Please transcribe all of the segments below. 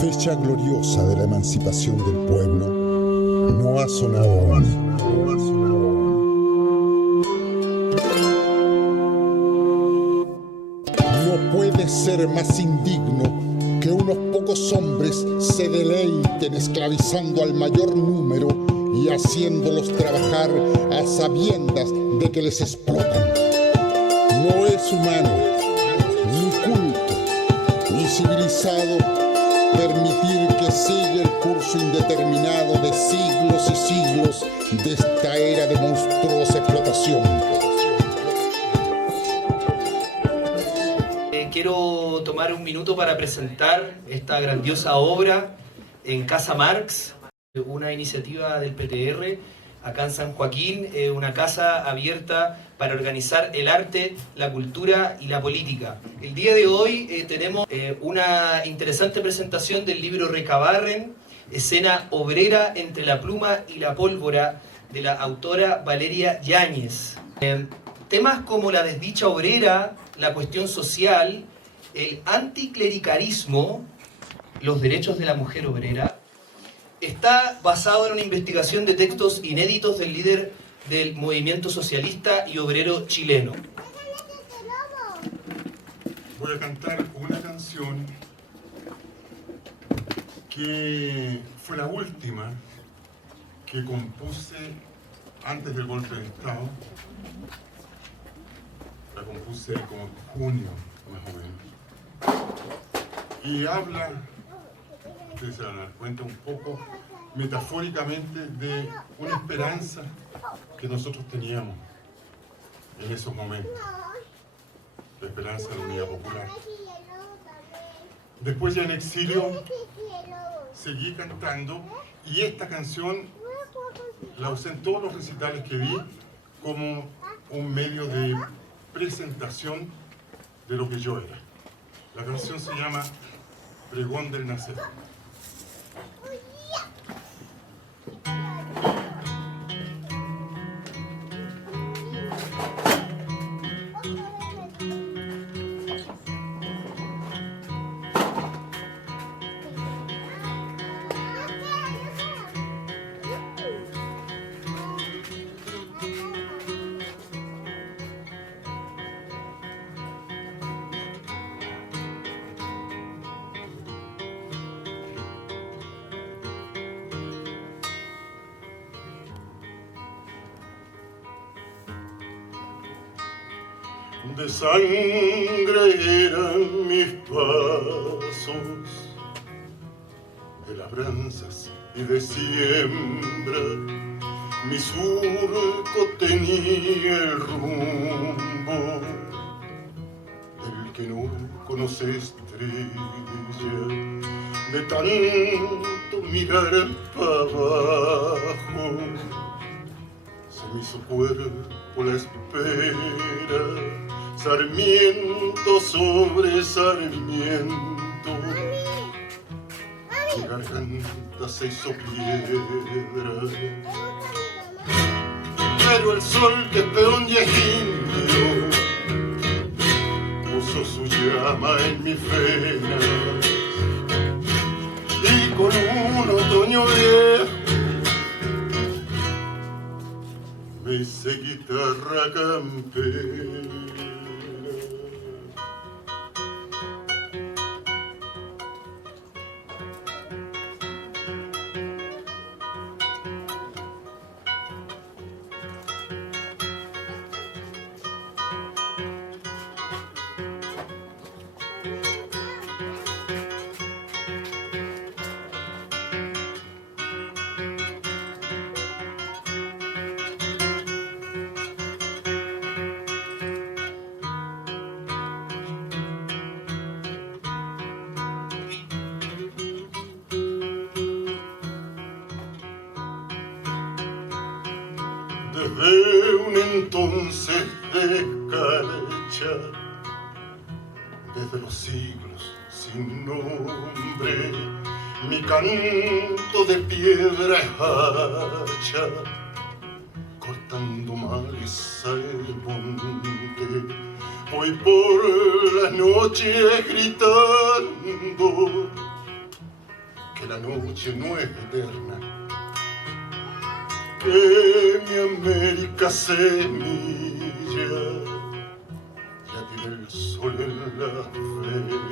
fecha gloriosa de la emancipación del pueblo no ha sonado aún. No puede ser más indigno que unos pocos hombres se deleiten esclavizando al mayor número y haciéndolos trabajar a sabiendas de que les explotan. No es humano, ni culto, ni civilizado permitir que siga el curso indeterminado de siglos y siglos de esta era de monstruosa explotación. Quiero tomar un minuto para presentar esta grandiosa obra en Casa Marx, una iniciativa del PTR acá en San Joaquín, una casa abierta para organizar el arte, la cultura y la política. El día de hoy tenemos una interesante presentación del libro Recabarren, escena obrera entre la pluma y la pólvora, de la autora Valeria Yáñez. Temas como la desdicha obrera, la cuestión social, el anticlericalismo, los derechos de la mujer obrera, está basado en una investigación de textos inéditos del líder del movimiento socialista y obrero chileno. Voy a cantar una canción que fue la última que compuse antes del golpe de Estado. La compuse como en junio, más o menos. Y habla, ustedes se van a dar cuenta un poco metafóricamente de una esperanza que nosotros teníamos en esos momentos. La esperanza de la unidad popular. Después ya en exilio seguí cantando y esta canción la usé en todos los recitales que di como un medio de presentación de lo que yo era. La canción se llama Pregón del Nacer. De sangre eran mis pasos, de labranzas y de siembra, mi surco tenía el rumbo del que no conoce estrella, de tanto mirar para abajo, se me hizo cuerpo la espera, sarmiento sobre sarmiento, mi garganta se hizo piedra, pero el sol que es peón y es indio puso su llama en mis venas, y con un otoño viejo me hice guitarra campera. Desde un entonces de escarcha, desde los siglos sin nombre, mi canto de piedra es hacha, cortando maleza el monte. Voy por las noches gritando que la noche no es eterna, que mi América semilla ya tiene el sol en las venas.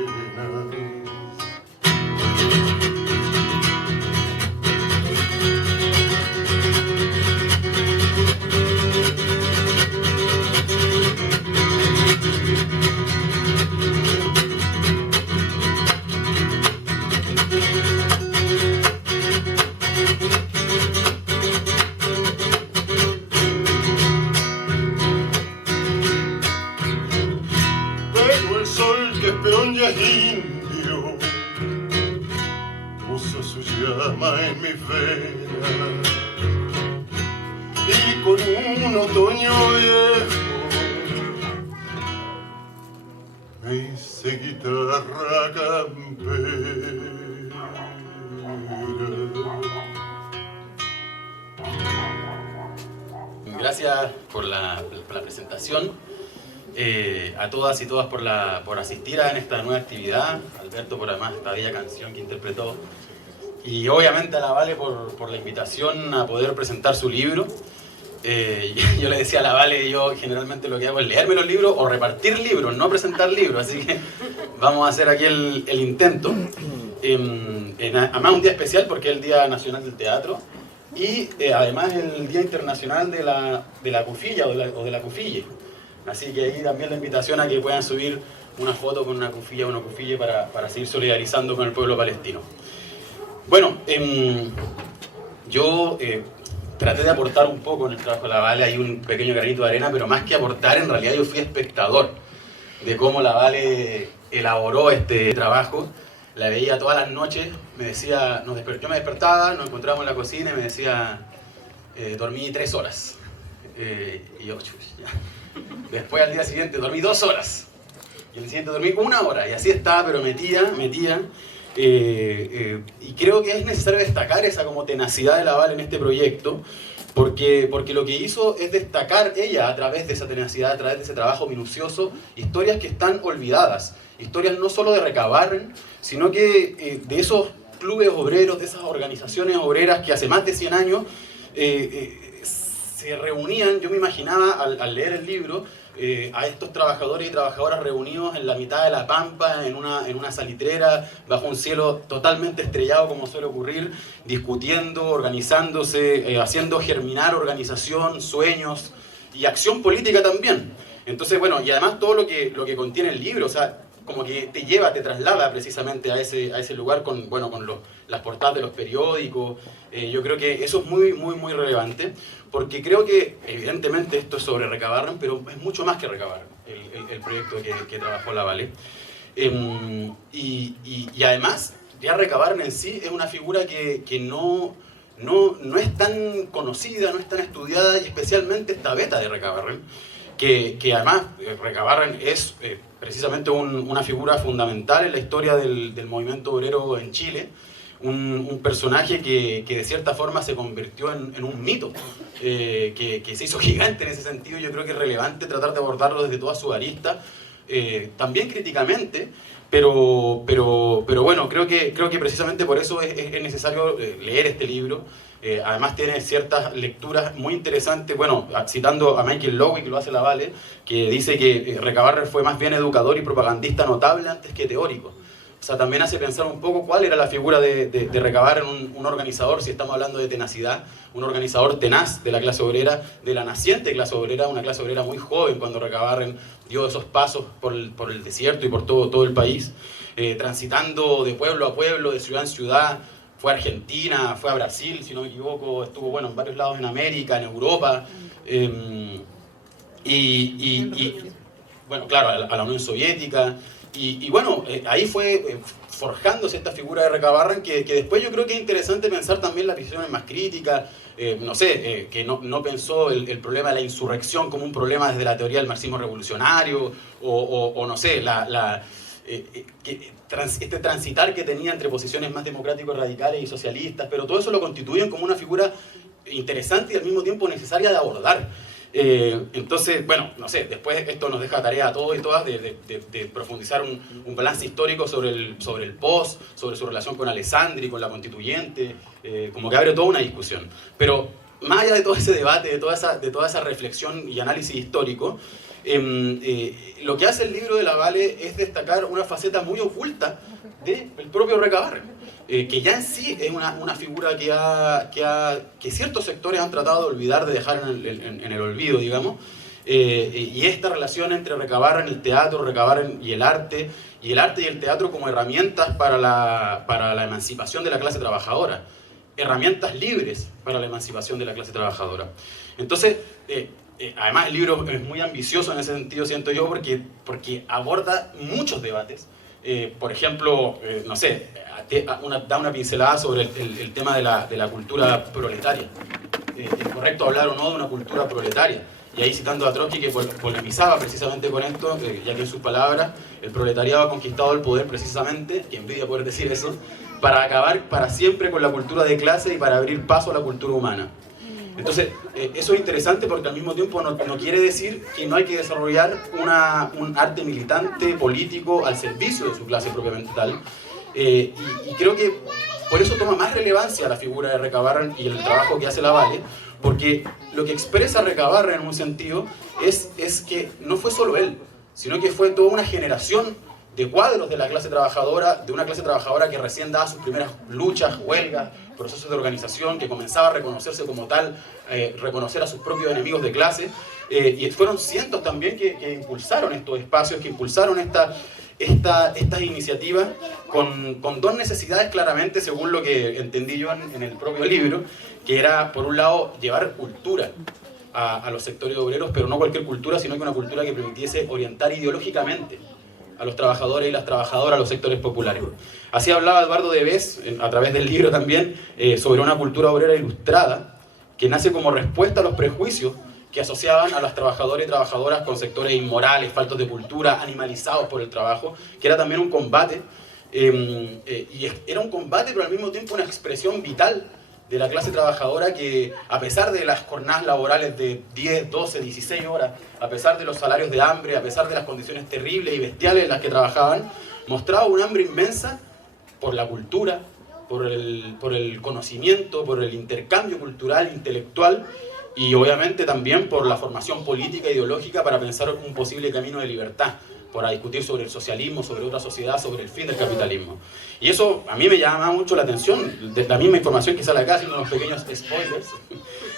Indio puso su llama en mi vena y con un otoño viejo me hice guitarra campera. Gracias por la presentación. A todas y todas por asistir a esta nueva actividad, Alberto por además esta bella canción que interpretó, y obviamente a la Vale por la invitación a poder presentar su libro. Yo le decía a la Vale, yo generalmente lo que hago es leerme los libros o repartir libros, no presentar libros, así que vamos a hacer aquí el intento. Además un día especial porque es el Día Nacional del Teatro y además el Día Internacional de la Cufilla o de la Cufille. Así que ahí también la invitación a que puedan subir una foto con una cufilla o una cufille para seguir solidarizando con el pueblo palestino. Bueno, yo traté de aportar un poco en el trabajo de la Vale, hay un pequeño granito de arena, pero más que aportar, en realidad yo fui espectador de cómo la Vale elaboró este trabajo. La veía todas las noches, me decía, yo me despertaba, nos encontrábamos en la cocina y me decía, dormí 3 horas. Y yo, ya. Después al día siguiente dormí 2 horas y el siguiente dormí 1 hora y así estaba, pero metía y creo que es necesario destacar esa como tenacidad de la Vale en este proyecto porque lo que hizo es destacar ella a través de esa tenacidad, a través de ese trabajo minucioso, historias que están olvidadas, historias no solo de Recabarren, sino que de esos clubes obreros, de esas organizaciones obreras que hace más de 100 años se reunían. Yo me imaginaba al leer el libro a estos trabajadores y trabajadoras reunidos en la mitad de la pampa, en una salitrera, bajo un cielo totalmente estrellado como suele ocurrir, discutiendo, organizándose, haciendo germinar organización, sueños y acción política también. Entonces, bueno, y además todo lo que contiene el libro, o sea, como que te traslada precisamente a ese lugar con las portadas de los periódicos. Yo creo que eso es muy relevante, porque creo que evidentemente esto es sobre Recabarren, pero es mucho más que Recabarren, el proyecto que trabajó la Vale. Y además, ya Recabarren en sí es una figura que no es tan conocida, no es tan estudiada, y especialmente esta beta de Recabarren, que además Recabarren es precisamente una figura fundamental en la historia del movimiento obrero en Chile, un personaje que de cierta forma se convirtió en un mito, que se hizo gigante en ese sentido. Yo creo que es relevante tratar de abordarlo desde todas sus aristas, también críticamente, pero bueno, creo que precisamente por eso es necesario leer este libro. Además tiene ciertas lecturas muy interesantes, bueno, citando a Michael Lowy, que lo hace la Vale, que dice que Recabarren fue más bien educador y propagandista notable antes que teórico. O sea, también hace pensar un poco cuál era la figura de Recabarren, un organizador, si estamos hablando de tenacidad, un organizador tenaz de la clase obrera, de la naciente clase obrera, una clase obrera muy joven cuando Recabarren dio esos pasos por el desierto y por todo el país, transitando de pueblo a pueblo, de ciudad en ciudad. Fue a Argentina, fue a Brasil, si no me equivoco, estuvo en varios lados en América, en Europa, bueno, claro, a la Unión Soviética, y bueno, ahí fue forjándose esta figura de Recabarren, que después yo creo que es interesante pensar también las visiones más críticas, que no pensó el problema de la insurrección como un problema desde la teoría del marxismo revolucionario, o no sé, este transitar que tenía entre posiciones más democráticos, radicales y socialistas, pero todo eso lo constituyen como una figura interesante y al mismo tiempo necesaria de abordar. Entonces, bueno, no sé, después esto nos deja tarea a todos y todas de profundizar un balance histórico sobre el post, sobre su relación con Alessandri, con la constituyente, como que abre toda una discusión. Pero más allá de todo ese debate, de toda esa reflexión y análisis histórico, lo que hace el libro de Lavalle es destacar una faceta muy oculta del propio Recabarren. Que ya en sí es una figura que ciertos sectores han tratado de olvidar, de dejar en el olvido, digamos, y esta relación entre Recabarren, el teatro, Recabarren y el arte y el teatro como herramientas para la emancipación de la clase trabajadora, herramientas libres para la emancipación de la clase trabajadora. Entonces, además el libro es muy ambicioso en ese sentido, siento yo, porque aborda muchos debates. Por ejemplo, no sé, da una pincelada sobre el tema de la cultura proletaria. ¿Es correcto hablar o no de una cultura proletaria? Y ahí citando a Trotsky, que polemizaba precisamente con esto, ya que en sus palabras el proletariado ha conquistado el poder precisamente, que envidia poder decir eso, para acabar para siempre con la cultura de clase y para abrir paso a la cultura humana. Entonces, eso es interesante porque al mismo tiempo no quiere decir que no hay que desarrollar un arte militante, político, al servicio de su clase propiamente tal. Y creo que por eso toma más relevancia la figura de Recabarren y el trabajo que hace Lavalle, porque lo que expresa Recabarren en un sentido es que no fue solo él, sino que fue toda una generación de cuadros de la clase trabajadora, de una clase trabajadora que recién daba sus primeras luchas, huelgas, procesos de organización, que comenzaba a reconocerse como tal, reconocer a sus propios enemigos de clase, y fueron cientos también que impulsaron estos espacios, que impulsaron estas iniciativas con dos necesidades claramente, según lo que entendí yo en el propio libro, que era, por un lado, llevar cultura a los sectores obreros, pero no cualquier cultura, sino que una cultura que permitiese orientar ideológicamente a los trabajadores y las trabajadoras, a los sectores populares. Así hablaba Eduardo Debes, a través del libro también, sobre una cultura obrera ilustrada, que nace como respuesta a los prejuicios que asociaban a las trabajadoras y trabajadoras con sectores inmorales, faltos de cultura, animalizados por el trabajo, que era también un combate, y era un combate, pero al mismo tiempo una expresión vital de la clase trabajadora que, a pesar de las jornadas laborales de 10, 12, 16 horas, a pesar de los salarios de hambre, a pesar de las condiciones terribles y bestiales en las que trabajaban, mostraba un hambre inmensa por la cultura, por el conocimiento, por el intercambio cultural, intelectual, y obviamente también por la formación política e ideológica para pensar un posible camino de libertad, para discutir sobre el socialismo, sobre otra sociedad, sobre el fin del capitalismo. Y eso a mí me llama mucho la atención, de la misma información que sale acá, haciendo unos pequeños spoilers,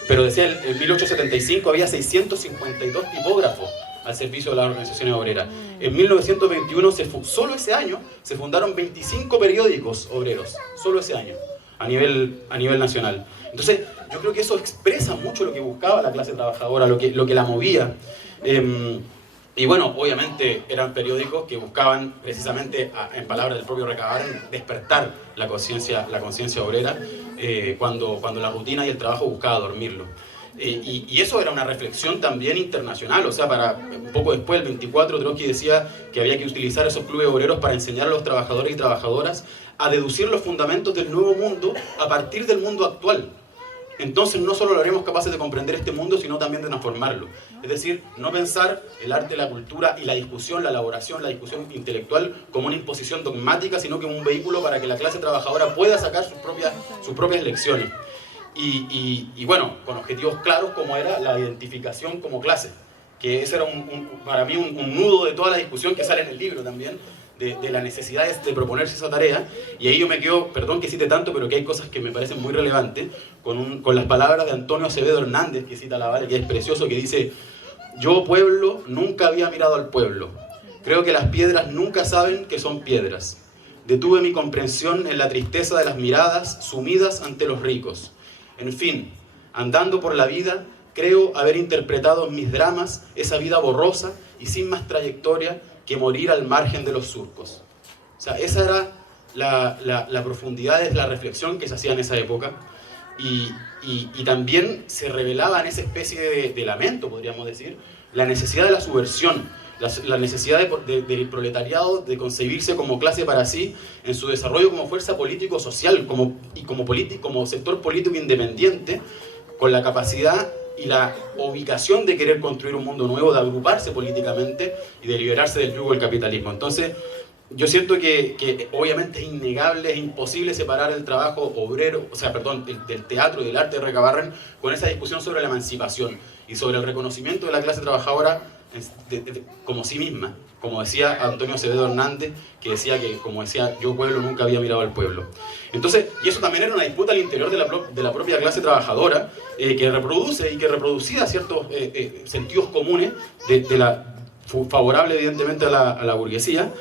pero decía, en 1875 había 652 tipógrafos al servicio de las organizaciones obreras. En 1921, solo ese año, se fundaron 25 periódicos obreros, solo ese año, a nivel nacional. Entonces, yo creo que eso expresa mucho lo que buscaba la clase trabajadora, lo que la movía. Y bueno, obviamente eran periódicos que buscaban precisamente, en palabras del propio Recabarren, despertar la conciencia obrera cuando la rutina y el trabajo buscaba dormirlo. Y eso era una reflexión también internacional, o sea, un poco después, el 24, Trotsky decía que había que utilizar esos clubes obreros para enseñar a los trabajadores y trabajadoras a deducir los fundamentos del nuevo mundo a partir del mundo actual. Entonces no solo lo haremos capaces de comprender este mundo, sino también de transformarlo. Es decir, no pensar el arte, la cultura y la discusión, la elaboración, la discusión intelectual como una imposición dogmática, sino como un vehículo para que la clase trabajadora pueda sacar sus propias lecciones. Y bueno, con objetivos claros como era la identificación como clase, que ese era para mí un nudo de toda la discusión que sale en el libro también, de la necesidad de proponerse esa tarea. Y ahí yo me quedo, perdón que cite tanto, pero que hay cosas que me parecen muy relevantes, con las palabras de Antonio Acevedo Hernández, que cita Lavalle, que es precioso, que dice: yo, pueblo, nunca había mirado al pueblo. Creo que las piedras nunca saben que son piedras. Detuve mi comprensión en la tristeza de las miradas sumidas ante los ricos. En fin, andando por la vida, creo haber interpretado en mis dramas esa vida borrosa y sin más trayectoria que morir al margen de los surcos. O sea, esa era la profundidad de la reflexión que se hacía en esa época, y también se revelaba en esa especie de lamento, podríamos decir, la necesidad de la subversión, la necesidad del proletariado de concebirse como clase para sí, en su desarrollo como fuerza político-social, como sector político independiente, con la capacidad y la ubicación de querer construir un mundo nuevo, de agruparse políticamente y de liberarse del yugo del capitalismo. Entonces, yo siento que obviamente es innegable, es imposible separar el trabajo obrero, del teatro y del arte de Recabarren con esa discusión sobre la emancipación y sobre el reconocimiento de la clase trabajadora como sí misma. Como decía Antonio Acevedo Hernández, que decía que, como decía, yo pueblo nunca había mirado al pueblo. Entonces, y eso también era una disputa al interior de la propia clase trabajadora, que reproduce y que reproducía ciertos sentidos comunes favorable evidentemente a la burguesía,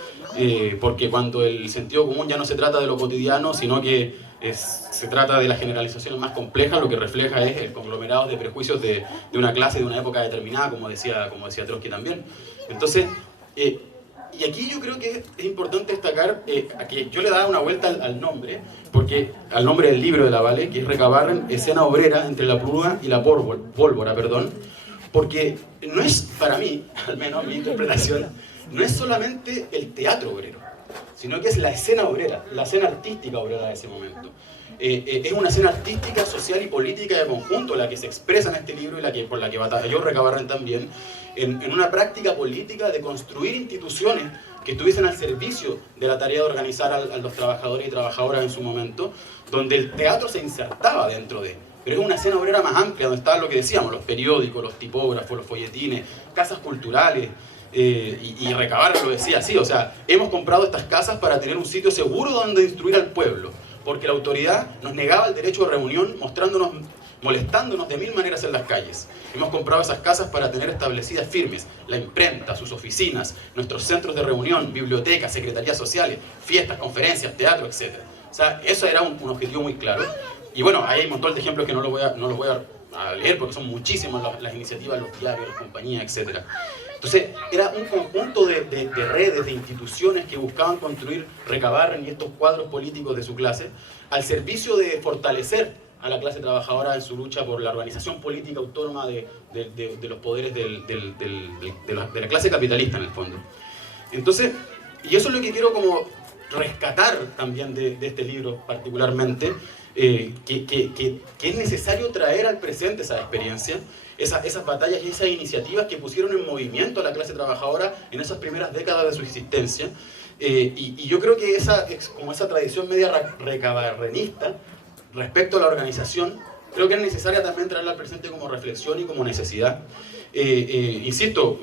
porque cuando el sentido común ya no se trata de lo cotidiano, sino que se trata de las generalizaciones más complejas, lo que refleja es el conglomerado de prejuicios de una clase de una época determinada, como decía Trotsky también. Entonces, y aquí yo creo que es importante destacar que yo le daba una vuelta al nombre, porque al nombre del libro de la Vale, que es Recabarren, escena obrera entre la prueba y la pólvora, porque no es, para mí, al menos mi interpretación, no es solamente el teatro obrero, sino que es la escena obrera, la escena artística obrera de ese momento. Es una escena artística, social y política de conjunto la que se expresa en este libro y por la que batalló Recabarren también, en una práctica política de construir instituciones que estuviesen al servicio de la tarea de organizar a los trabajadores y trabajadoras en su momento, donde el teatro se insertaba dentro de. Pero es una escena obrera más amplia, donde estaban lo que decíamos, los periódicos, los tipógrafos, los folletines, casas culturales, y Recabarren lo decía así, o sea, hemos comprado estas casas para tener un sitio seguro donde instruir al pueblo, porque la autoridad nos negaba el derecho de reunión, molestándonos de mil maneras en las calles. Hemos comprado esas casas para tener establecidas firmes la imprenta, sus oficinas, nuestros centros de reunión, bibliotecas, secretarías sociales, fiestas, conferencias, teatro, etc. O sea, eso era un objetivo muy claro. Y bueno, ahí hay un montón de ejemplos que no los voy a leer porque son muchísimas las iniciativas, los diarios, las compañías, etc. Entonces, era un conjunto de redes, de instituciones que buscaban construir Recabarren y estos cuadros políticos de su clase al servicio de fortalecer a la clase trabajadora en su lucha por la organización política autónoma de los poderes de la clase capitalista en el fondo. Entonces, y eso es lo que quiero como rescatar también de este libro particularmente, que es necesario traer al presente esa experiencia, esas batallas y esas iniciativas que pusieron en movimiento a la clase trabajadora en esas primeras décadas de su existencia. Y yo creo que esa tradición media recabarrenista respecto a la organización, creo que es necesaria también traerla al presente como reflexión y como necesidad. Insisto,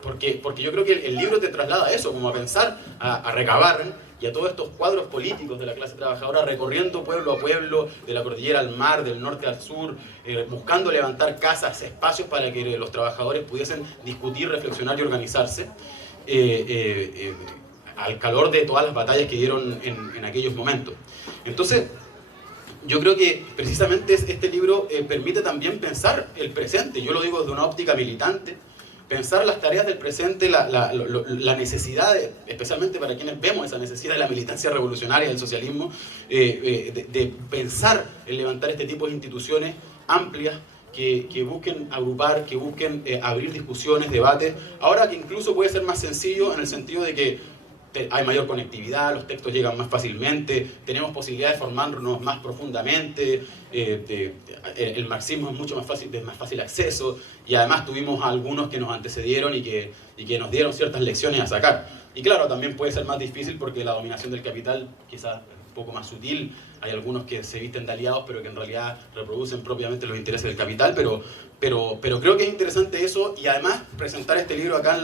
porque yo creo que el libro te traslada eso, como a pensar a Recabarren y a todos estos cuadros políticos de la clase trabajadora recorriendo pueblo a pueblo, de la cordillera al mar, del norte al sur, buscando levantar casas, espacios para que los trabajadores pudiesen discutir, reflexionar y organizarse, al calor de todas las batallas que dieron en aquellos momentos. Entonces, yo creo que precisamente este libro permite también pensar el presente, yo lo digo desde una óptica militante, pensar las tareas del presente, la necesidad, especialmente para quienes vemos esa necesidad de la militancia revolucionaria del socialismo, de pensar en levantar este tipo de instituciones amplias que busquen agrupar, que busquen abrir discusiones, debates, ahora que incluso puede ser más sencillo en el sentido de que hay mayor conectividad, los textos llegan más fácilmente, tenemos posibilidad de formarnos más profundamente, el marxismo es mucho más fácil, de más fácil acceso, y además tuvimos a algunos que nos antecedieron y que nos dieron ciertas lecciones a sacar. Y claro, también puede ser más difícil porque la dominación del capital quizás un poco más sutil, hay algunos que se visten de aliados pero que en realidad reproducen propiamente los intereses del capital, pero creo que es interesante eso, y además presentar este libro acá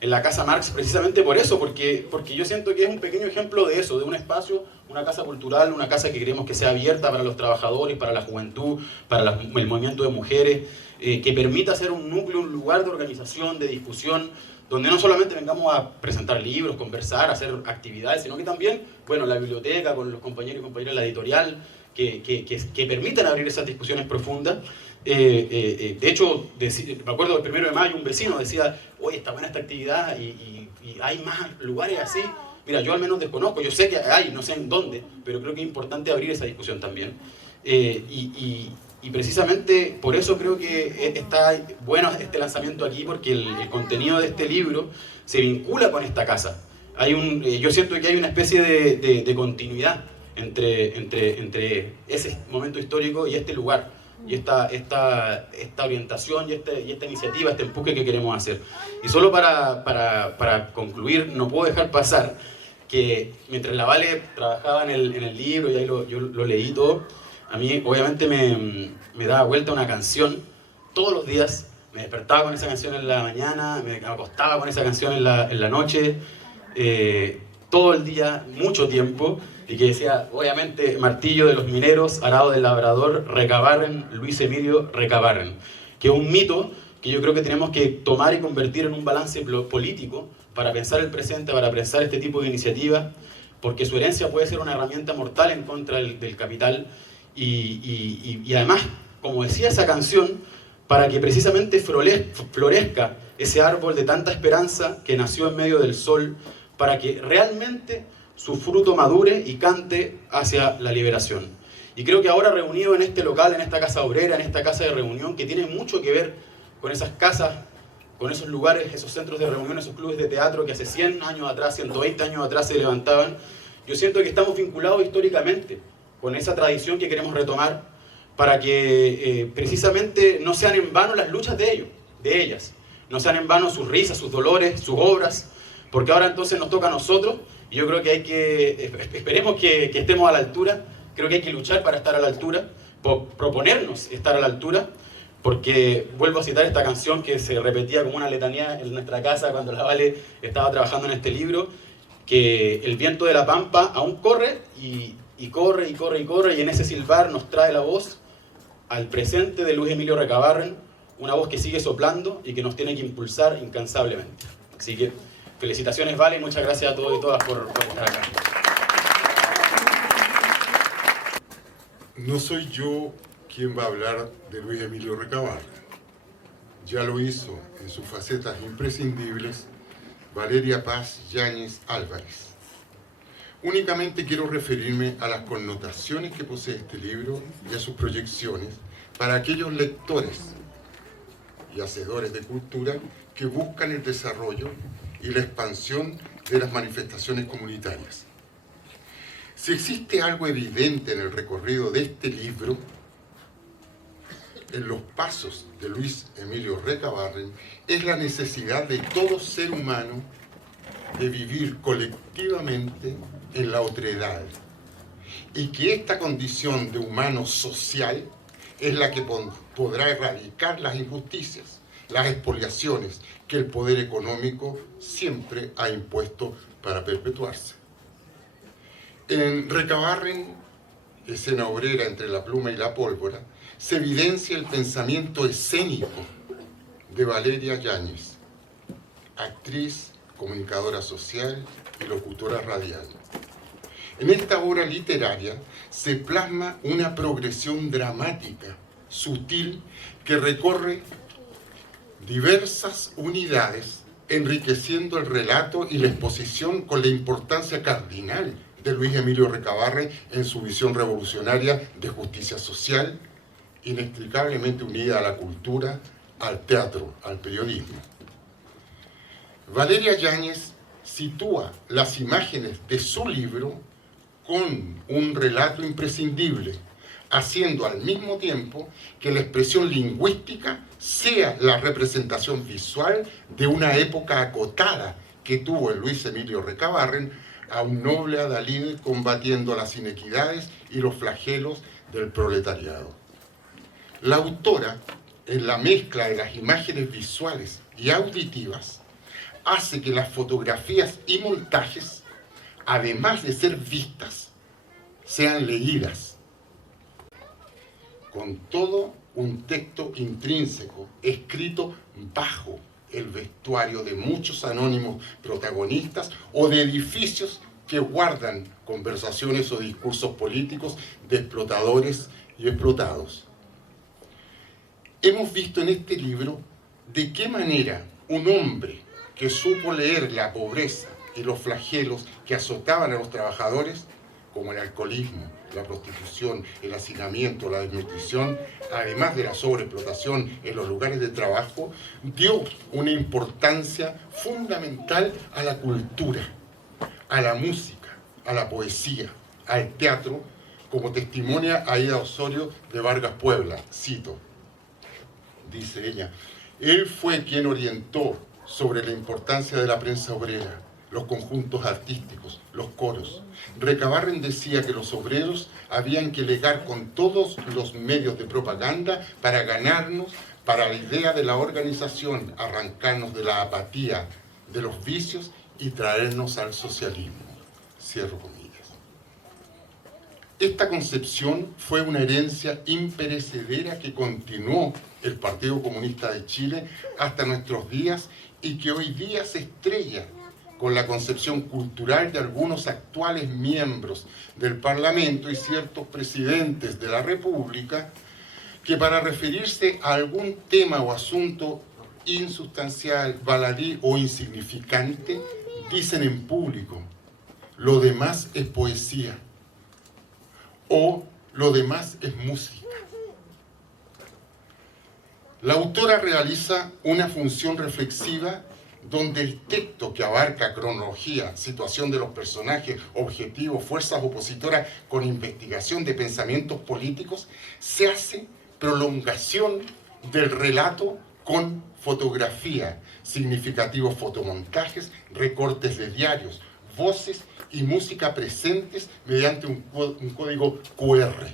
en la Casa Marx, precisamente por eso, porque yo siento que es un pequeño ejemplo de eso, de un espacio, una casa cultural, una casa que queremos que sea abierta para los trabajadores, para la juventud, para el movimiento de mujeres, que permita ser un núcleo, un lugar de organización, de discusión, donde no solamente vengamos a presentar libros, conversar, hacer actividades, sino que también, bueno, la biblioteca, con los compañeros y compañeras de la editorial, que permitan abrir esas discusiones profundas. De hecho, me acuerdo del 1 de mayo un vecino decía, oye, está buena esta actividad y hay más lugares así. Mira, yo al menos desconozco, yo sé que hay, no sé en dónde, pero creo que es importante abrir esa discusión también. Y precisamente por eso creo que está bueno este lanzamiento aquí, porque el contenido de este libro se vincula con esta casa. Yo siento que hay una especie de continuidad entre ese momento histórico y este lugar, y esta orientación y esta iniciativa, este empuje que queremos hacer. Y solo para concluir, no puedo dejar pasar que mientras la Vale trabajaba en el libro, y ahí yo lo leí todo, a mí obviamente me daba vuelta una canción todos los días. Me despertaba con esa canción en la mañana, me acostaba con esa canción en la noche, todo el día, mucho tiempo, y que decía, obviamente, martillo de los mineros, arado del labrador, Recabarren, Luis Emilio Recabarren, que es un mito que yo creo que tenemos que tomar y convertir en un balance político para pensar el presente, para pensar este tipo de iniciativas, porque su herencia puede ser una herramienta mortal en contra del capital, y además, como decía esa canción, para que precisamente florezca ese árbol de tanta esperanza que nació en medio del sol, para que realmente su fruto madure y cante hacia la liberación. Y creo que ahora reunido en este local, en esta casa obrera, en esta casa de reunión, que tiene mucho que ver con esas casas, con esos lugares, esos centros de reunión, esos clubes de teatro que hace 100 años atrás, 120 años atrás se levantaban, yo siento que estamos vinculados históricamente con esa tradición que queremos retomar, para que precisamente no sean en vano las luchas de ellas, no sean en vano sus risas, sus dolores, sus obras, porque ahora entonces nos toca a nosotros, y yo creo que esperemos que estemos a la altura, creo que hay que luchar para estar a la altura, proponernos estar a la altura, porque vuelvo a citar esta canción que se repetía como una letanía en nuestra casa cuando la Vale estaba trabajando en este libro, que el viento de la pampa aún corre, y corre, y corre, y corre, y en ese silbar nos trae la voz al presente de Luis Emilio Recabarren, una voz que sigue soplando y que nos tiene que impulsar incansablemente. Así que felicitaciones, Vale, y muchas gracias a todos y todas por estar acá. No soy yo quien va a hablar de Luis Emilio Recabarren. Ya lo hizo en sus facetas imprescindibles Valeria Paz Yáñez Álvarez. Únicamente quiero referirme a las connotaciones que posee este libro y a sus proyecciones para aquellos lectores y hacedores de cultura que buscan el desarrollo y la expansión de las manifestaciones comunitarias. Si existe algo evidente en el recorrido de este libro, en los pasos de Luis Emilio Recabarren, es la necesidad de todo ser humano de vivir colectivamente en la otredad, y que esta condición de humano social es la que podrá erradicar las injusticias, las expoliaciones que el poder económico siempre ha impuesto para perpetuarse. En Recabarren, escena obrera entre la pluma y la pólvora, se evidencia el pensamiento escénico de Valeria Yáñez, actriz, comunicadora social y locutora radial. En esta obra literaria se plasma una progresión dramática, sutil, que recorre diversas unidades, enriqueciendo el relato y la exposición con la importancia cardinal de Luis Emilio Recabarren en su visión revolucionaria de justicia social, inextricablemente unida a la cultura, al teatro, al periodismo. Valeria Yáñez sitúa las imágenes de su libro con un relato imprescindible, haciendo al mismo tiempo que la expresión lingüística sea la representación visual de una época acotada que tuvo en Luis Emilio Recabarren a un noble adalid combatiendo las inequidades y los flagelos del proletariado. La autora, en la mezcla de las imágenes visuales y auditivas, hace que las fotografías y montajes, además de ser vistas, sean leídas, con todo un texto intrínseco, escrito bajo el vestuario de muchos anónimos protagonistas o de edificios que guardan conversaciones o discursos políticos de explotadores y explotados. Hemos visto en este libro de qué manera un hombre que supo leer la pobreza y los flagelos que azotaban a los trabajadores, como el alcoholismo, la prostitución, el hacinamiento, la desnutrición, además de la sobreexplotación en los lugares de trabajo, dio una importancia fundamental a la cultura, a la música, a la poesía, al teatro, como testimonia Aída Osorio de Vargas Puebla. Cito, dice ella, él fue quien orientó sobre la importancia de la prensa obrera, los conjuntos artísticos, los coros. Recabarren decía que los obreros habían que legar con todos los medios de propaganda para ganarnos para la idea de la organización, arrancarnos de la apatía, de los vicios y traernos al socialismo. Cierro comillas. Esta concepción fue una herencia imperecedera que continuó el Partido Comunista de Chile hasta nuestros días y que hoy día se estrella con la concepción cultural de algunos actuales miembros del Parlamento y ciertos presidentes de la República, que para referirse a algún tema o asunto insustancial, baladí o insignificante, dicen en público, lo demás es poesía, o lo demás es música. La autora realiza una función reflexiva donde el texto, que abarca cronología, situación de los personajes, objetivos, fuerzas opositoras con investigación de pensamientos políticos, se hace prolongación del relato con fotografía, significativos fotomontajes, recortes de diarios, voces y música presentes mediante un código QR,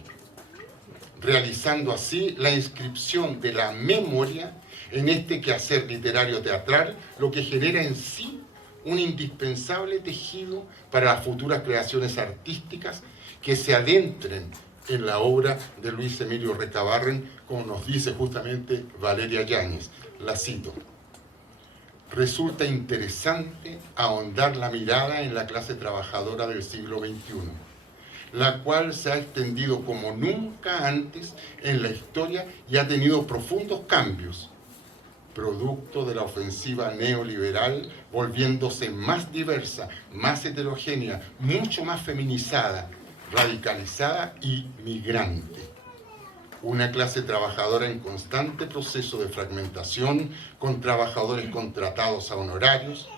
realizando así la inscripción de la memoria en este quehacer literario teatral, lo que genera en sí un indispensable tejido para las futuras creaciones artísticas que se adentren en la obra de Luis Emilio Recabarren, como nos dice justamente Valeria Yáñez. La cito. Resulta interesante ahondar la mirada en la clase trabajadora del siglo XXI, la cual se ha extendido como nunca antes en la historia y ha tenido profundos cambios, producto de la ofensiva neoliberal, volviéndose más diversa, más heterogénea, mucho más feminizada, radicalizada y migrante. Una clase trabajadora en constante proceso de fragmentación, con trabajadores contratados a honorarios,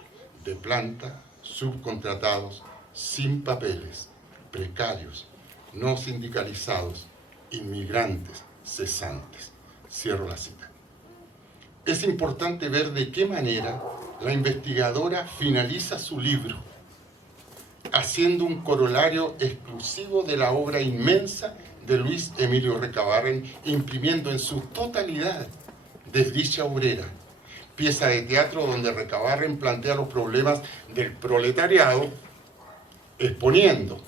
de planta, subcontratados, sin papeles, precarios, no sindicalizados, inmigrantes, cesantes. Cierro la cita. Es importante ver de qué manera la investigadora finaliza su libro, haciendo un corolario exclusivo de la obra inmensa de Luis Emilio Recabarren, imprimiendo en su totalidad Desdicha Obrera, pieza de teatro donde Recabarren plantea los problemas del proletariado, exponiendo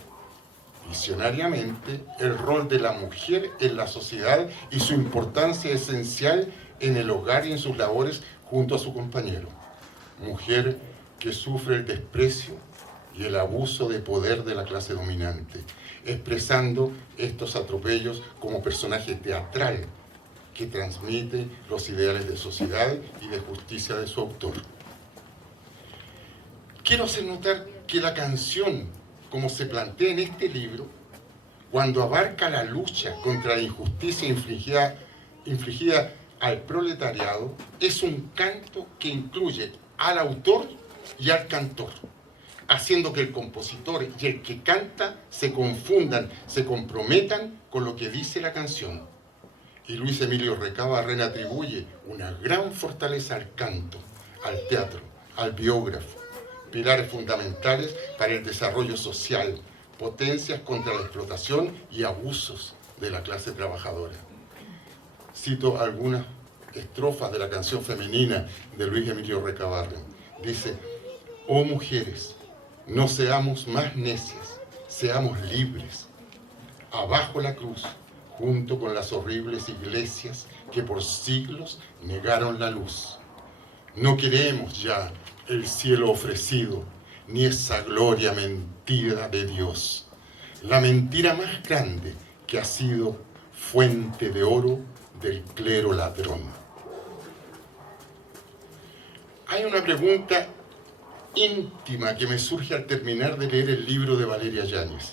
visionariamente el rol de la mujer en la sociedad y su importancia esencial en el hogar y en sus labores junto a su compañero. Mujer que sufre el desprecio y el abuso de poder de la clase dominante, expresando estos atropellos como personaje teatral que transmite los ideales de sociedad y de justicia de su autor. Quiero hacer notar que la canción, como se plantea en este libro, cuando abarca la lucha contra la injusticia infligida al proletariado, es un canto que incluye al autor y al cantor, haciendo que el compositor y el que canta se confundan, se comprometan con lo que dice la canción. Y Luis Emilio Recabarren atribuye una gran fortaleza al canto, al teatro, al biógrafo, pilares fundamentales para el desarrollo social, potencias contra la explotación y abusos de la clase trabajadora. Cito algunas estrofas de la canción femenina de Luis Emilio Recabarren. Dice: oh mujeres, no seamos más necias, seamos libres. Abajo la cruz, junto con las horribles iglesias que por siglos negaron la luz. No queremos ya el cielo ofrecido, ni esa gloria mentira de Dios. La mentira más grande que ha sido fuente de oro del clero ladrón. Hay una pregunta íntima que me surge al terminar de leer el libro de Valeria Yáñez.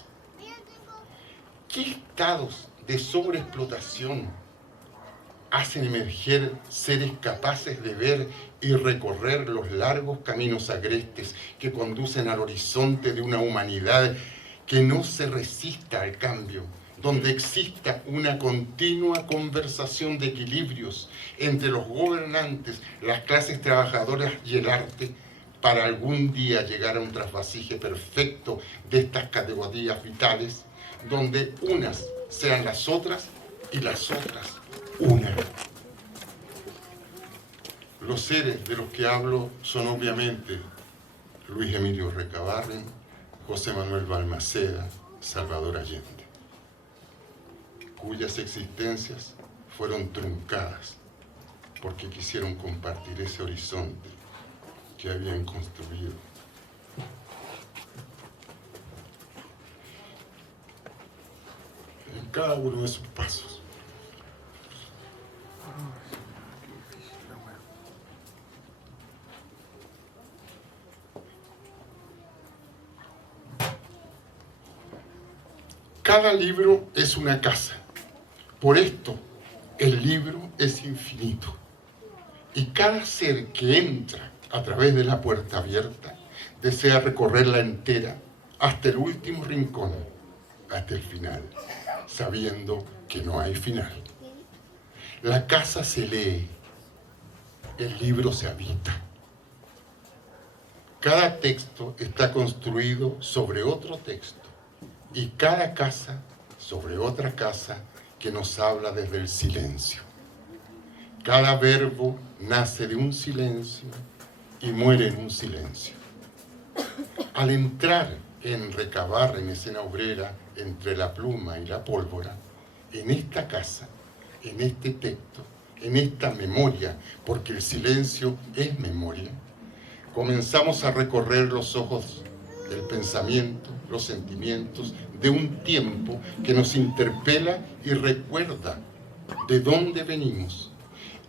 ¿Qué estados de sobreexplotación hacen emerger seres capaces de ver y recorrer los largos caminos agrestes que conducen al horizonte de una humanidad que no se resista al cambio donde exista una continua conversación de equilibrios entre los gobernantes, las clases trabajadoras y el arte, para algún día llegar a un trasvasije perfecto de estas categorías vitales, donde unas sean las otras y las otras una. Los seres de los que hablo son obviamente Luis Emilio Recabarren, José Manuel Balmaceda, Salvador Allende, cuyas existencias fueron truncadas porque quisieron compartir ese horizonte que habían construido. En cada uno de sus pasos. Cada libro es una casa. Por esto, el libro es infinito. Y cada ser que entra a través de la puerta abierta desea recorrerla entera hasta el último rincón, hasta el final, sabiendo que no hay final. La casa se lee, el libro se habita. Cada texto está construido sobre otro texto y cada casa sobre otra casa que nos habla desde el silencio. Cada verbo nace de un silencio y muere en un silencio. Al entrar en Recabarren, escena obrera, entre la pluma y la pólvora, en esta casa, en este texto, en esta memoria, porque el silencio es memoria, comenzamos a recorrer los ojos del pensamiento, los sentimientos de un tiempo que nos interpela y recuerda de dónde venimos,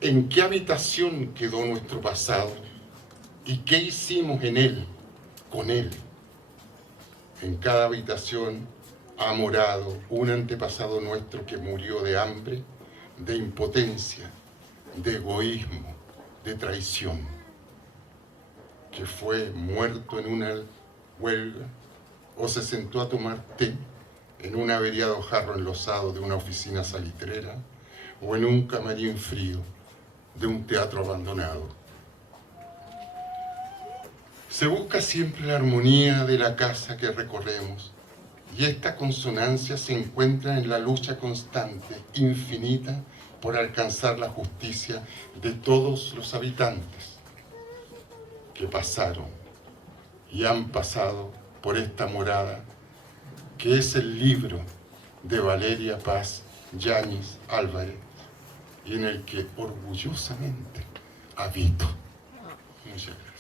en qué habitación quedó nuestro pasado y qué hicimos en él, con él. En cada habitación ha morado un antepasado nuestro que murió de hambre, de impotencia, de egoísmo, de traición, que fue muerto en una huelga o se sentó a tomar té en un averiado jarro enlosado de una oficina salitrera o en un camarín frío de un teatro abandonado. Se busca siempre la armonía de la casa que recorremos y esta consonancia se encuentra en la lucha constante, infinita, por alcanzar la justicia de todos los habitantes que pasaron y han pasado por esta morada que es el libro de Valeria Paz Yáñez Álvarez y en el que orgullosamente habito. Muchas gracias.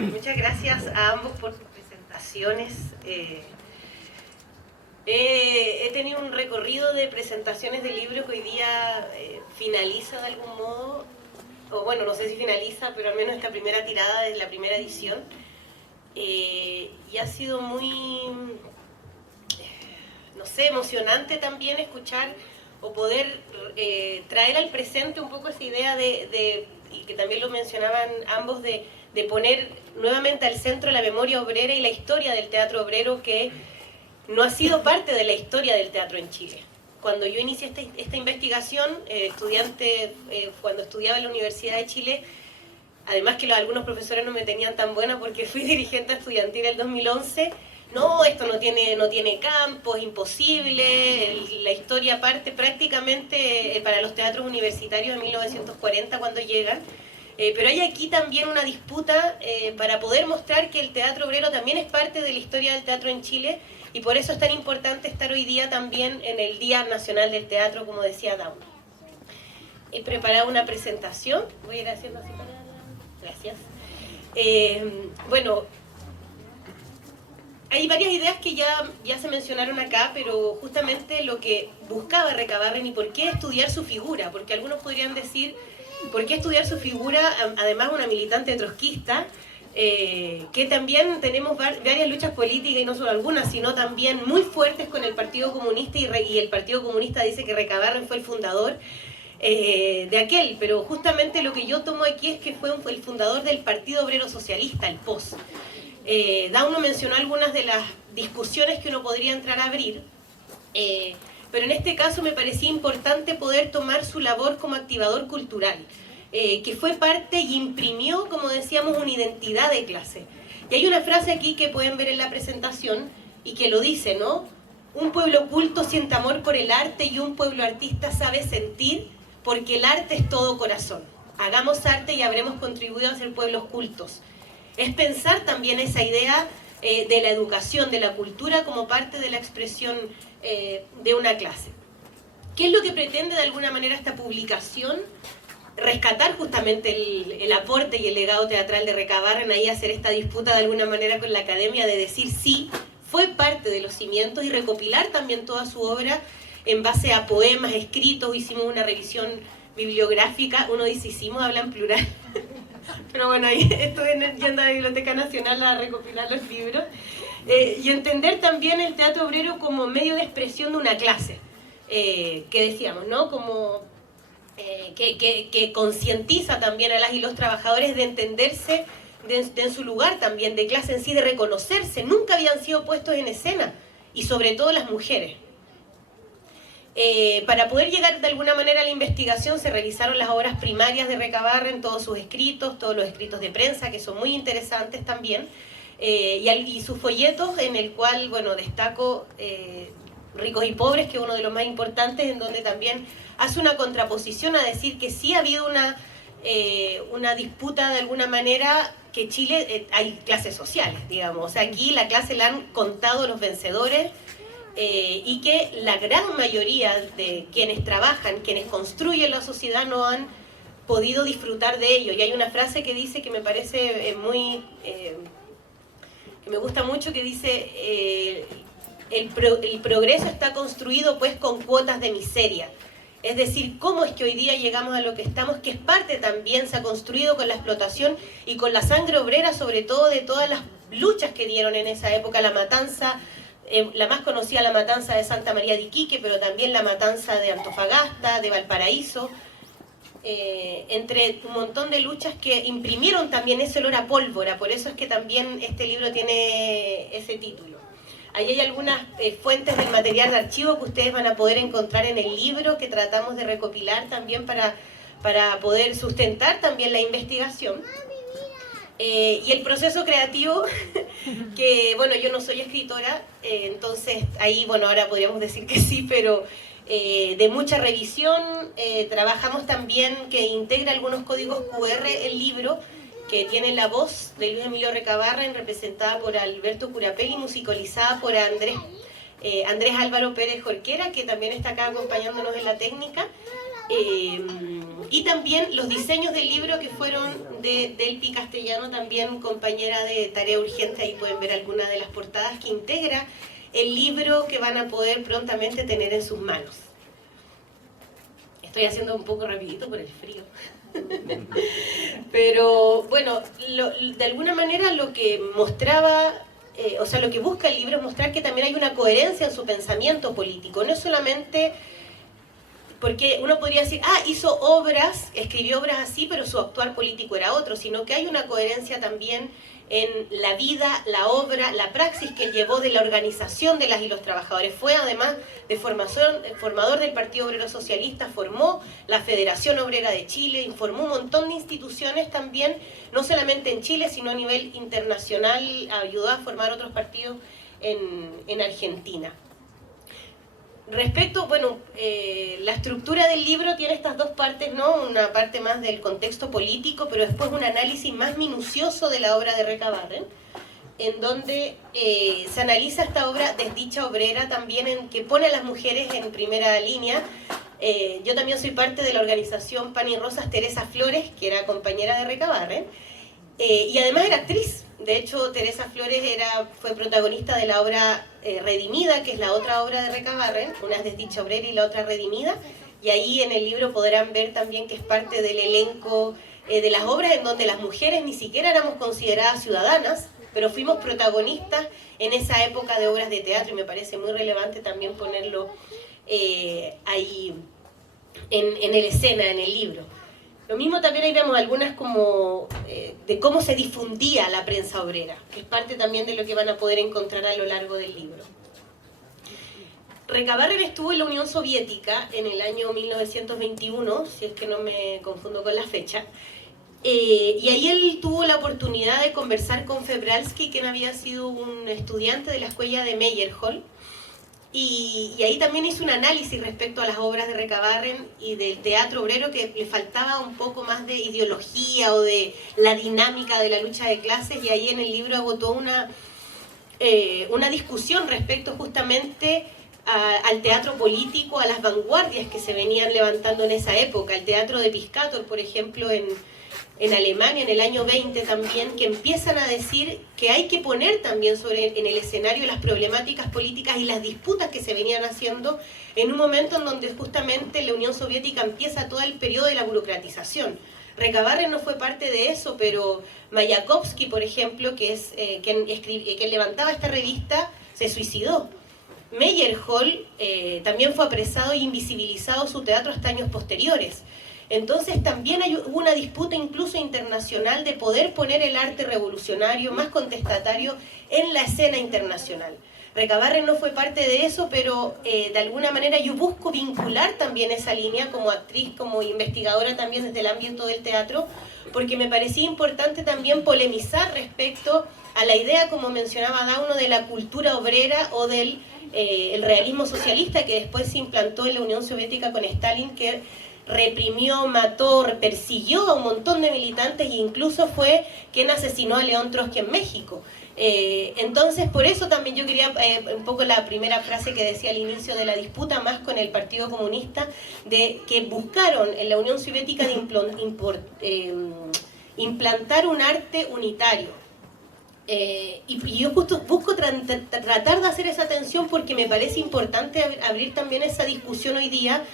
Muchas gracias a ambos por sus presentaciones. He tenido un recorrido de presentaciones del libro que hoy día finaliza de algún modo, o bueno, no sé si finaliza, pero al menos esta primera tirada de la primera edición. Y ha sido muy, no sé, emocionante también escuchar o poder traer al presente un poco esa idea y que también lo mencionaban ambos, de poner nuevamente al centro la memoria obrera y la historia del teatro obrero, que no ha sido parte de la historia del teatro en Chile. Cuando yo inicié esta investigación, cuando estudiaba en la Universidad de Chile, además que algunos profesores no me tenían tan buena porque fui dirigente estudiantil en el 2011, no, esto no tiene campo, es imposible, la historia parte prácticamente para los teatros universitarios de 1940 cuando llegan. Pero hay aquí también una disputa para poder mostrar que el teatro obrero también es parte de la historia del teatro en Chile, y por eso es tan importante estar hoy día también en el Día Nacional del Teatro, como decía Dawn. He preparado una presentación, voy a ir haciendo así para... Gracias. Bueno, hay varias ideas que ya se mencionaron acá, pero justamente lo que buscaba Recabarren y por qué estudiar su figura, porque algunos podrían decir, ¿por qué estudiar su figura? Además, una militante trotskista, que también tenemos varias luchas políticas, y no solo algunas, sino también muy fuertes con el Partido Comunista, y el Partido Comunista dice que Recabarren fue el fundador de aquel, pero justamente lo que yo tomo aquí es que fue el fundador del Partido Obrero Socialista, el POS. Dauno mencionó algunas de las discusiones que uno podría entrar a abrir, pero en este caso me parecía importante poder tomar su labor como activador cultural, que fue parte y imprimió, como decíamos, una identidad de clase. Y hay una frase aquí que pueden ver en la presentación y que lo dice, ¿no? Un pueblo culto siente amor por el arte y un pueblo artista sabe sentir porque el arte es todo corazón. Hagamos arte y habremos contribuido a ser pueblos cultos. Es pensar también esa idea de la educación, de la cultura como parte de la expresión de una clase. ¿Qué es lo que pretende de alguna manera esta publicación? Rescatar justamente el aporte y el legado teatral de Recabarren, ahí hacer esta disputa de alguna manera con la academia de decir sí, fue parte de los cimientos, y recopilar también toda su obra en base a poemas escritos. Hicimos una revisión bibliográfica, uno dice hicimos, habla en plural, pero bueno, ahí estoy yendo a la Biblioteca Nacional a recopilar los libros, y entender también el teatro obrero como medio de expresión de una clase, que decíamos, ¿no? Como que concientiza también a las y los trabajadores de entenderse en su lugar también, de clase en sí, de reconocerse. Nunca habían sido puestos en escena, y sobre todo las mujeres. Para poder llegar de alguna manera a la investigación se realizaron las obras primarias de Recabarren, todos sus escritos, todos los escritos de prensa, que son muy interesantes también, y sus folletos, en el cual, bueno, destaco Ricos y Pobres, que es uno de los más importantes, en donde también hace una contraposición a decir que sí ha habido una disputa de alguna manera, que Chile hay clases sociales, digamos. O sea, aquí la clase la han contado los vencedores, y que la gran mayoría de quienes trabajan, quienes construyen la sociedad, no han podido disfrutar de ello. Y hay una frase que dice, que me parece que me gusta mucho, que dice el progreso está construido pues con cuotas de miseria. Es decir, cómo es que hoy día llegamos a lo que estamos, que es parte también, se ha construido con la explotación y con la sangre obrera, sobre todo de todas las luchas que dieron en esa época, la matanza, la más conocida, la matanza de Santa María de Iquique, pero también la matanza de Antofagasta, de Valparaíso, entre un montón de luchas que imprimieron también ese olor a pólvora. Por eso es que también este libro tiene ese título. Ahí hay algunas fuentes del material de archivo que ustedes van a poder encontrar en el libro, que tratamos de recopilar también para poder sustentar también la investigación. Y el proceso creativo, que bueno, yo no soy escritora, entonces ahí, bueno, ahora podríamos decir que sí, pero de mucha revisión. Trabajamos también que integra algunos códigos QR el libro, que tiene la voz de Luis Emilio Recabarren, representada por Alberto Curapelli, musicalizada por Andrés Álvaro Pérez Jorquera, que también está acá acompañándonos en la técnica. Y también los diseños del libro, que fueron de Delpi Castellano, también compañera de Tarea Urgente. Ahí pueden ver algunas de las portadas que integra el libro, que van a poder prontamente tener en sus manos. Estoy haciendo un poco rapidito por el frío. Pero bueno, de alguna manera lo que mostraba, o sea, lo que busca el libro es mostrar que también hay una coherencia en su pensamiento político. No es solamente porque uno podría decir, hizo obras, escribió obras así, pero su actuar político era otro, sino que hay una coherencia también en la vida, la obra, la praxis que llevó de la organización de las y los trabajadores. Fue además de formador del Partido Obrero Socialista, formó la Federación Obrera de Chile, informó un montón de instituciones también, no solamente en Chile, sino a nivel internacional, ayudó a formar otros partidos en Argentina. Respecto, bueno, la estructura del libro tiene estas dos partes, ¿no? Una parte más del contexto político, pero después un análisis más minucioso de la obra de Recabarren, en donde se analiza esta obra desdicha obrera también, en que pone a las mujeres en primera línea. Yo también soy parte de la organización Pan y Rosas Teresa Flores, que era compañera de Recabarren, y además era actriz. De hecho, Teresa Flores fue protagonista de la obra Redimida, que es la otra obra de Recabarren, una es Desdicha Obrera y la otra Redimida, y ahí en el libro podrán ver también que es parte del elenco de las obras en donde las mujeres ni siquiera éramos consideradas ciudadanas, pero fuimos protagonistas en esa época de obras de teatro, y me parece muy relevante también ponerlo ahí en el escena, en el libro. Lo mismo también ahí vemos algunas como de cómo se difundía la prensa obrera, que es parte también de lo que van a poder encontrar a lo largo del libro. Recabarren estuvo en la Unión Soviética en el año 1921, si es que no me confundo con la fecha, y ahí él tuvo la oportunidad de conversar con Febralski, quien había sido un estudiante de la escuela de Meyerhold, y ahí también hizo un análisis respecto a las obras de Recabarren y del teatro obrero, que le faltaba un poco más de ideología o de la dinámica de la lucha de clases, y ahí en el libro agotó una discusión respecto justamente al teatro político, a las vanguardias que se venían levantando en esa época, el teatro de Piscator, por ejemplo, en Alemania en el año 20 también, que empiezan a decir que hay que poner también en el escenario las problemáticas políticas y las disputas que se venían haciendo en un momento en donde justamente la Unión Soviética empieza todo el periodo de la burocratización. Recabarren no fue parte de eso, pero Mayakovsky, por ejemplo, que es quien levantaba esta revista, se suicidó. Meyerhold también fue apresado e invisibilizado su teatro hasta años posteriores. Entonces también hubo una disputa incluso internacional de poder poner el arte revolucionario, más contestatario, en la escena internacional. Recabarren no fue parte de eso, pero de alguna manera yo busco vincular también esa línea como actriz, como investigadora también desde el ámbito del teatro, porque me parecía importante también polemizar respecto a la idea, como mencionaba Dauno, de la cultura obrera o del el realismo socialista que después se implantó en la Unión Soviética con Stalin, que reprimió, mató, persiguió a un montón de militantes e incluso fue quien asesinó a León Trotsky en México. Entonces, por eso también yo quería, un poco la primera frase que decía al inicio de la disputa más con el Partido Comunista, de que buscaron en la Unión Soviética de implantar un arte unitario. Y yo justo busco tratar de hacer esa tensión porque me parece importante abrir también esa discusión hoy día.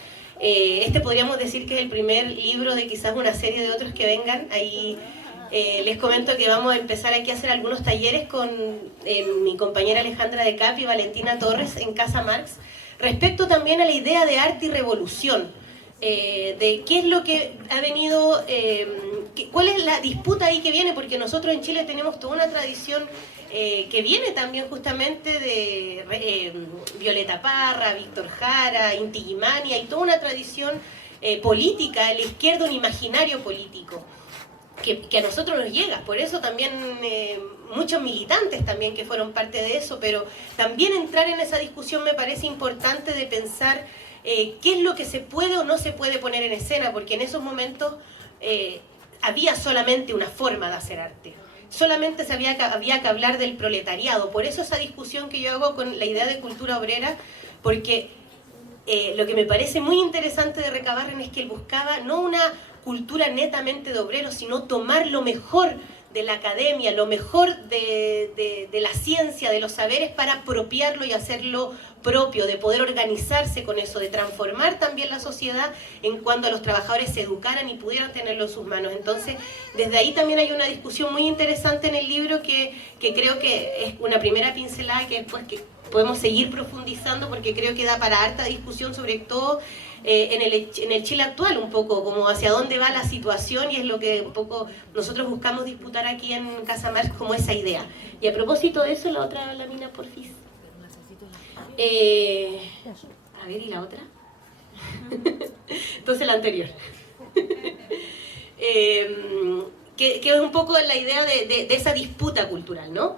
Podríamos decir que es el primer libro de quizás una serie de otros que vengan. Ahí les comento que vamos a empezar aquí a hacer algunos talleres con mi compañera Alejandra de Cap y Valentina Torres en Casa Marx, respecto también a la idea de arte y revolución, de qué es lo que ha venido, cuál es la disputa ahí que viene, porque nosotros en Chile tenemos toda una tradición que viene también justamente de Violeta Parra, Víctor Jara, Inti Illimani, hay toda una tradición política de la izquierda, un imaginario político que a nosotros nos llega, por eso también muchos militantes también que fueron parte de eso, pero también entrar en esa discusión me parece importante de pensar qué es lo que se puede o no se puede poner en escena, porque en esos momentos había solamente una forma de hacer arte. Solamente había que hablar del proletariado. Por eso esa discusión que yo hago con la idea de cultura obrera, porque lo que me parece muy interesante de Recabarren es que él buscaba no una cultura netamente de obreros, sino tomar lo mejor de la academia, lo mejor de la ciencia, de los saberes, para apropiarlo y hacerlo propio, de poder organizarse con eso, de transformar también la sociedad en cuanto a los trabajadores se educaran y pudieran tenerlo en sus manos. Entonces, desde ahí también hay una discusión muy interesante en el libro que creo que es una primera pincelada que después que podemos seguir profundizando, porque creo que da para harta discusión, sobre todo en el Chile actual, un poco como hacia dónde va la situación, y es lo que un poco nosotros buscamos disputar aquí en Casa Marx, como esa idea. Y a propósito de eso, la otra lámina, porfis. A ver, ¿y la otra? Entonces la anterior. Que es un poco la idea de esa disputa cultural, ¿no?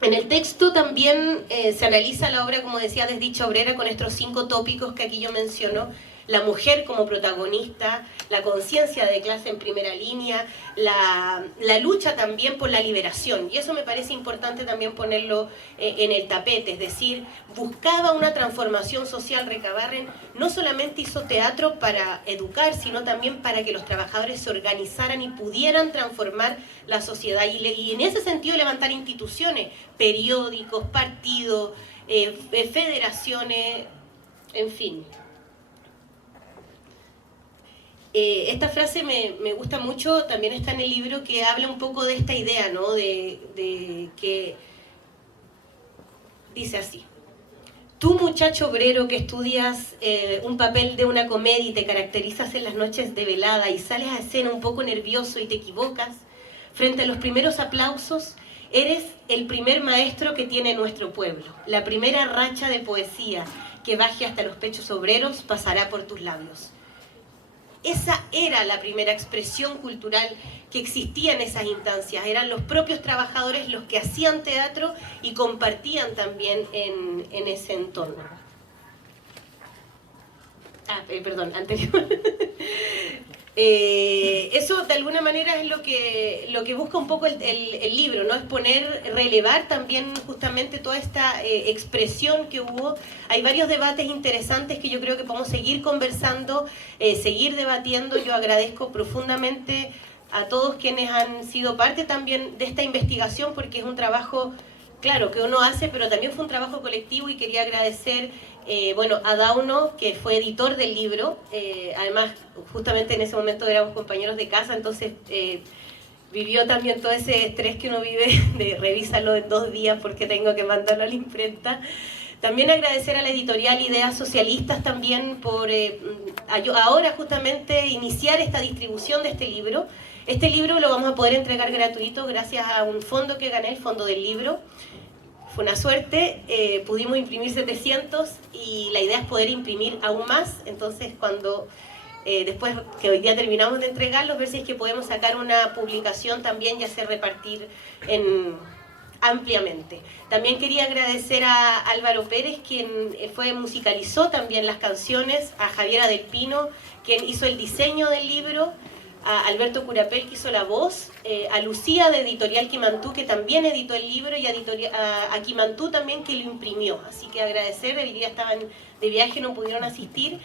En el texto también se analiza la obra, como decía, Desdicha Obrera, con estos 5 tópicos que aquí yo menciono: la mujer como protagonista, la conciencia de clase en primera línea, la lucha también por la liberación. Y eso me parece importante también ponerlo en el tapete, es decir, buscaba una transformación social. Recabarren no solamente hizo teatro para educar, sino también para que los trabajadores se organizaran y pudieran transformar la sociedad. Y en ese sentido levantar instituciones, periódicos, partidos, federaciones, en fin. Esta frase me gusta mucho, también está en el libro, que habla un poco de esta idea, ¿no? De que dice así: Tú, muchacho obrero que estudias un papel de una comedia y te caracterizas en las noches de velada y sales a escena un poco nervioso y te equivocas, frente a los primeros aplausos, eres el primer maestro que tiene nuestro pueblo. La primera racha de poesía que baje hasta los pechos obreros pasará por tus labios. Esa era la primera expresión cultural que existía en esas instancias. Eran los propios trabajadores los que hacían teatro y compartían también en ese entorno. Perdón, anterior. Eso de alguna manera es lo que busca un poco el libro, ¿no? Es relevar también justamente toda esta expresión que hubo. Hay varios debates interesantes que yo creo que podemos seguir conversando, seguir debatiendo. Yo agradezco profundamente a todos quienes han sido parte también de esta investigación, porque es un trabajo, claro, que uno hace, pero también fue un trabajo colectivo, y quería agradecer a Dauno, que fue editor del libro. Además, justamente en ese momento éramos compañeros de casa, entonces vivió también todo ese estrés que uno vive de revísalo en 2 días porque tengo que mandarlo a la imprenta. También agradecer a la editorial Ideas Socialistas también por ahora justamente iniciar esta distribución de este libro. Este libro lo vamos a poder entregar gratuito gracias a un fondo que gané, el Fondo del Libro. Fue una suerte, pudimos imprimir 700 y la idea es poder imprimir aún más. Entonces, cuando después que hoy día terminamos de entregarlos, ver si es que podemos sacar una publicación también y hacer repartir ampliamente. También quería agradecer a Álvaro Pérez, quien musicalizó también las canciones, a Javiera del Pino, quien hizo el diseño del libro, a Alberto Curapel, que hizo la voz, a Lucía de Editorial Quimantú, que también editó el libro, y a Quimantú también, que lo imprimió. Así que agradecer, hoy día estaban de viaje, no pudieron asistir,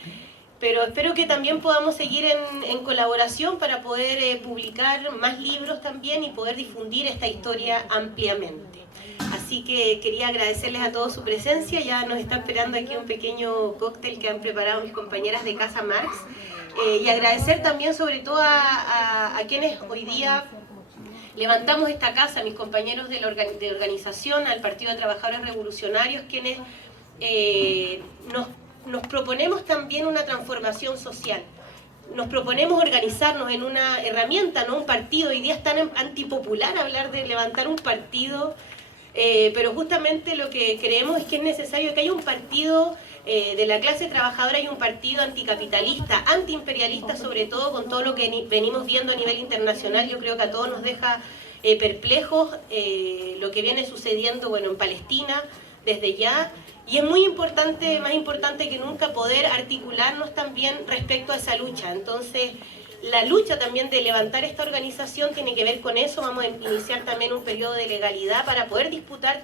pero espero que también podamos seguir en colaboración para poder publicar más libros también y poder difundir esta historia ampliamente. Así que quería agradecerles a todos su presencia. Ya nos está esperando aquí un pequeño cóctel que han preparado mis compañeras de Casa Marx. Y agradecer también sobre todo a quienes hoy día levantamos esta casa, mis compañeros de organización, al Partido de Trabajadores Revolucionarios, quienes nos proponemos también una transformación social. Nos proponemos organizarnos en una herramienta, no un partido. Hoy día es tan antipopular hablar de levantar un partido, pero justamente lo que creemos es que es necesario que haya un partido de la clase trabajadora, y un partido anticapitalista, antiimperialista, sobre todo con todo lo que venimos viendo a nivel internacional. Yo creo que a todos nos deja perplejos lo que viene sucediendo, en Palestina desde ya, y es muy importante, más importante que nunca, poder articularnos también respecto a esa lucha. Entonces, la lucha también de levantar esta organización tiene que ver con eso. Vamos a iniciar también un periodo de legalidad para poder disputar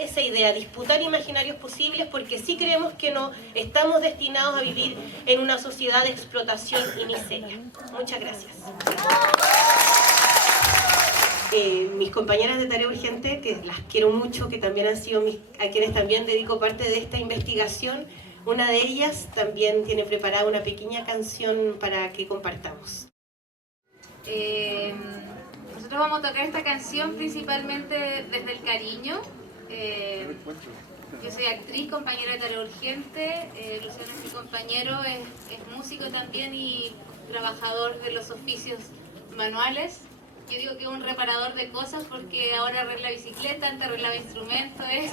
esa idea, disputar imaginarios posibles, porque sí creemos que no estamos destinados a vivir en una sociedad de explotación y miseria. Muchas gracias. Mis compañeras de Tarea Urgente, que las quiero mucho, que también han sido a quienes también dedico parte de esta investigación, una de ellas también tiene preparada una pequeña canción para que compartamos. Nosotros vamos a tocar esta canción principalmente desde el cariño. Yo soy actriz, compañera de Tarea Urgente. Luciano es mi compañero, es músico también y trabajador de los oficios manuales. Yo digo que es un reparador de cosas porque ahora arregla bicicleta, antes arreglaba instrumentos. Es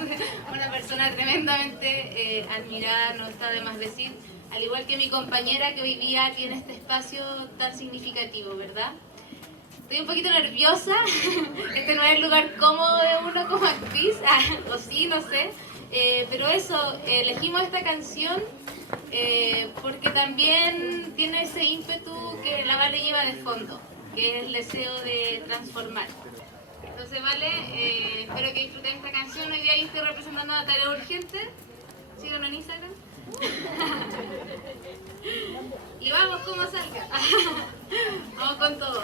una persona tremendamente admirada, no está de más decir. Al igual que mi compañera que hoy día aquí en este espacio tan significativo, ¿verdad? Estoy un poquito nerviosa. Este no es el lugar cómodo de uno como actriz, o sí, no sé. Pero eso, elegimos esta canción porque también tiene ese ímpetu que la Vale lleva de fondo, que es el deseo de transformar. Entonces, Vale, espero que disfruten esta canción. Hoy día yo estoy representando a Tarea Urgente. Síganos en Instagram. Y vamos como salga. Vamos con todo.